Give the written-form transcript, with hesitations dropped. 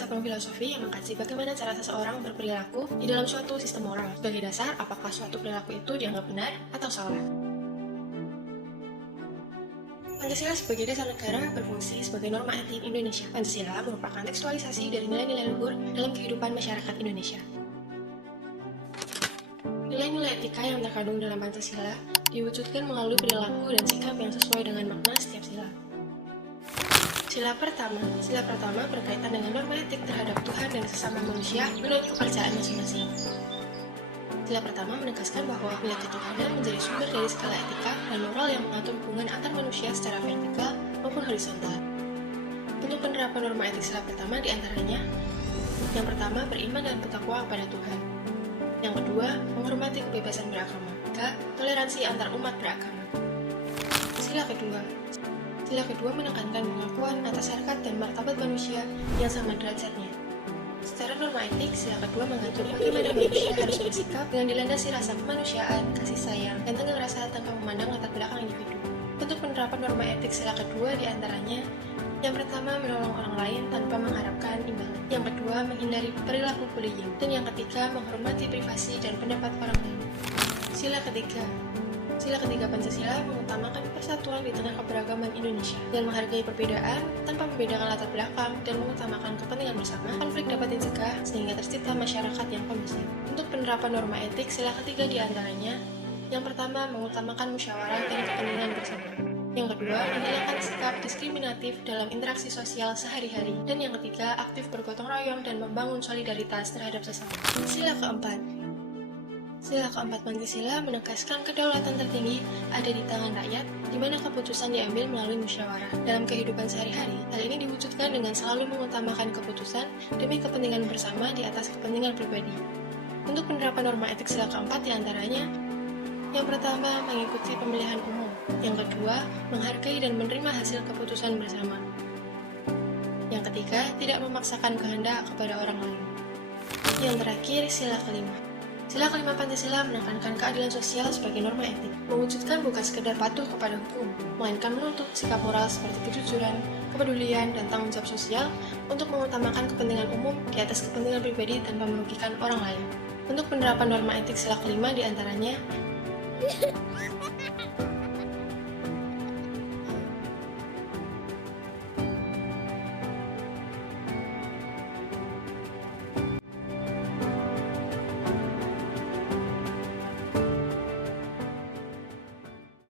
cabang filosofi yang mengkaji bagaimana cara seseorang berperilaku di dalam suatu sistem moral. Sebagai dasar, apakah suatu perilaku itu dianggap benar atau salah. Pancasila sebagai dasar negara berfungsi sebagai norma etik Indonesia. Pancasila merupakan tekstualisasi dari nilai-nilai luhur dalam kehidupan masyarakat Indonesia. Nilai-nilai etika yang terkandung dalam Pancasila diwujudkan melalui perilaku dan sikap yang sesuai dengan makna setiap sila. Sila pertama berkaitan dengan norma etik terhadap Tuhan dan sesama manusia menurut kepercayaan masing-masing. Sila pertama menegaskan bahwa nilai ketuhanan menjadi sumber dari skala etika dan moral yang mengatur hubungan antar manusia secara vertikal maupun horizontal. Untuk penerapan norma etik sila pertama diantaranya: yang pertama, beriman dan bertakwa kepada Tuhan. Yang kedua, menghormati kebebasan beragama. Ketiga, toleransi antar umat beragama. Sila kedua menekankan pengakuan atas harkat dan martabat manusia yang sama derajatnya. Secara norma etik, sila kedua mengatur bagaimana manusia harus bersikap dengan dilandasi rasa kemanusiaan, kasih sayang, dan tenggang rasa tanpa memandang latar belakang individu. Untuk penerapan norma etik sila kedua diantaranya: yang pertama, menolong orang lain tanpa mengharapkan imbalan. Yang kedua, menghindari perilaku bullying. Dan yang ketiga, menghormati privasi dan pendapat orang lain. Sila ketiga Pancasila mengutamakan persatuan di tengah keberagaman Indonesia dan menghargai perbedaan tanpa membedakan latar belakang dan mengutamakan kepentingan bersama. Konflik dapat dicegah sehingga tercipta masyarakat yang kondusif. Untuk penerapan norma etik, sila ketiga diantaranya: yang pertama, mengutamakan musyawarah dan kepentingan bersama. Yang kedua, menghilangkan sikap diskriminatif dalam interaksi sosial sehari-hari. Dan yang ketiga, aktif bergotong royong dan membangun solidaritas terhadap sesama. Sila keempat Pancasila menegaskan kedaulatan tertinggi ada di tangan rakyat, di mana keputusan diambil melalui musyawarah. Dalam kehidupan sehari-hari, hal ini diwujudkan dengan selalu mengutamakan keputusan demi kepentingan bersama di atas kepentingan pribadi. Untuk penerapan norma etik sila keempat diantaranya: yang pertama, mengikuti pemilihan umum. Yang kedua, menghargai dan menerima hasil keputusan bersama. Yang ketiga, tidak memaksakan kehendak kepada orang lain. Yang terakhir, sila kelima Pancasila menekankan keadilan sosial sebagai norma etik, mewujudkan bukan sekedar patuh kepada hukum, melainkan menuntut sikap moral seperti kejujuran, kepedulian, dan tanggung jawab sosial untuk mengutamakan kepentingan umum di atas kepentingan pribadi tanpa merugikan orang lain. Untuk penerapan norma etik sila kelima diantaranya: